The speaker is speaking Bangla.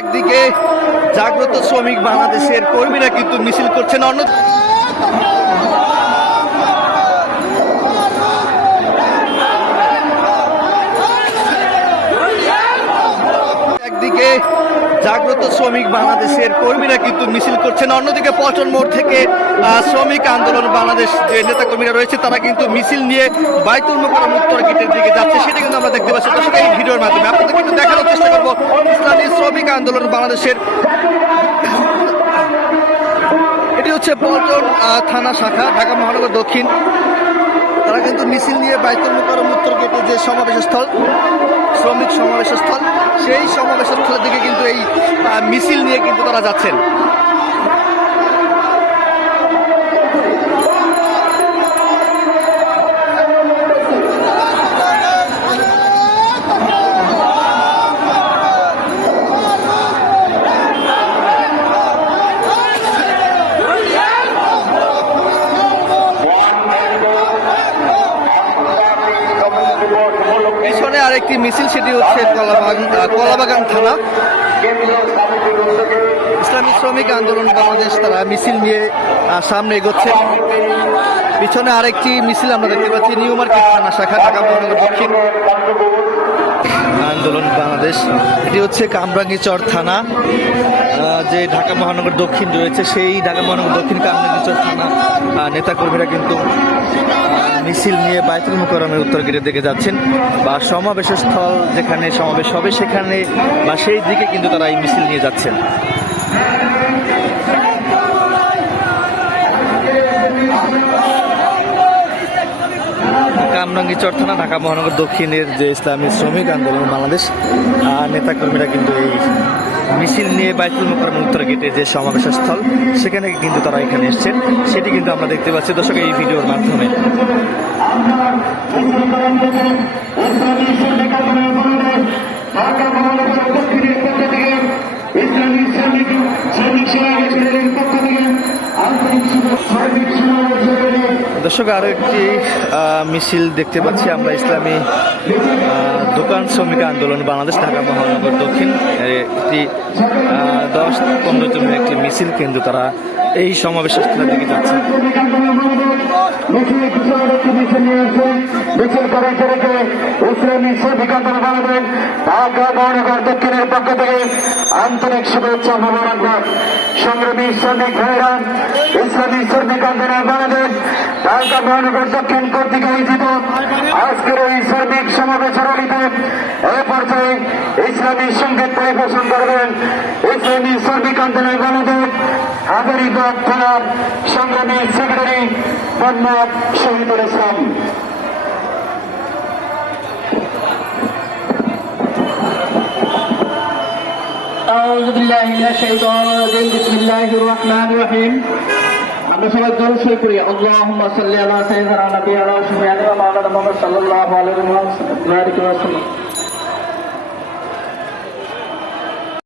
একদিকে জাগ্রত শ্রমিক বাংলাদেশের কর্মীরা কিন্তু মিছিল করছেন, একদিকে জাগ্রত শ্রমিক বাংলাদেশের কর্মীরা কিন্তু মিছিল করছেন, অন্যদিকে পল্টন মোড় থেকে শ্রমিক আন্দোলন বাংলাদেশ যে নেতা কর্মীরা রয়েছে তারা কিন্তু মিছিল নিয়ে বাইতুল মোকাররম উত্তর গেটের দিকে যাচ্ছে, সেটা কিন্তু আমরা দেখতে পাচ্ছি। দর্শক, এই ভিডিওর মাধ্যমে আপনাদের কিন্তু দেখানোর চেষ্টা করবো ইসলামী শ্রমিক আন্দোলন বাংলাদেশের, এটি হচ্ছে পল্টন থানা শাখা, ঢাকা মহানগর দক্ষিণ। তারা কিন্তু মিছিল নিয়ে বাইতুল মোকাররম উত্তর গেটে যে সমাবেশ স্থল, শ্রমিক সমাবেশ স্থল, সেই সমাবেশ স্থলের দিকে কিন্তু এই মিছিল নিয়ে কিন্তু তারা যাচ্ছেন। পিছনে আরেকটি মিছিল, সেটি হচ্ছে কলাবাগান থানা ইসলামী শ্রমিক আন্দোলন বাংলাদেশ, তারা মিছিল নিয়ে সামনে এগোচ্ছে। পিছনে আরেকটি মিছিল আমরা দেখতে পাচ্ছি নিউ মার্কেট থানা শাখা, ঢাকা মহানগর দক্ষিণ আন্দোলন বাংলাদেশ। এটি হচ্ছে কামরাঙ্গীচর থানা, যে ঢাকা মহানগর দক্ষিণ রয়েছে, সেই ঢাকা মহানগর দক্ষিণ কামরাঙ্গীচর থানা নেতাকর্মীরা কিন্তু মিছিল নিয়ে বাইতুল মোকাররমের উত্তর গেটের দিকে যাচ্ছেন, বা সমাবেশের স্থল যেখানে সমাবেশ হবে সেখানে বা সেই দিকে কিন্তু তারা এই মিছিল নিয়ে যাচ্ছেন। কামরাঙ্গীচর থানা, ঢাকা মহানগর দক্ষিণের যে ইসলামী শ্রমিক আন্দোলন বাংলাদেশ নেতাকর্মীরা কিন্তু এই মিছিল নিয়ে বাইতুল মোকাররমের উত্তর গেটে যে সমাবেশের স্থল সেখানে কিন্তু তারা এখানে এসছেন, সেটি কিন্তু আমরা দেখতে পাচ্ছি দর্শক এই ভিডিওর মাধ্যমে। দর্শক, আরো একটি মিছিল দেখতে পাচ্ছি আমরা, ইসলামী দোকান শ্রমিক আন্দোলন বাংলাদেশ ঢাকা মহানগর দক্ষিণ, একটি 10-15 জনের একটি মিছিল কিন্তু তারা এই সমাবেশের স্থলের দিকে যাচ্ছে। ইসলামী শ্রমিক আন্দোলন বাংলাদেশ ঢাকা মহানগর দক্ষিণের পক্ষ থেকে আন্তরিক শুভেচ্ছা মোবারকবাদ। সংগ্রামী শ্রমিক ভাইরা, ইসলামী শ্রমিক আন্দোলন বাংলাদেশ ঢাকা মহানগর দক্ষিণ কর্তৃক আয়োজিত আজকের এই শ্রমিক সমাবেশের এ পর্যায়ে ইসলামী সঙ্গীত পরিবেশন করবেন ইসলামী শ্রমিক আন্দোলন বাংলাদেশ হাজারীবাগ থানার সংগ্রামী সেক্রেটারি মোহাম্মদ শহীদুল ইসলাম। أعوذ بالله من الشيطان الرجيم بسم الله الرحمن الرحيم আমরা সবাই দরুদ শরীফ পড়ি আল্লাহুম্মা সাল্লি আলা সাইয়্যিদিনা নাবিয়িনা ওয়া হাবিবিনা মাওলানা মুহাম্মদ সাল্লাল্লাহু আলাইহি ওয়া সাল্লাম।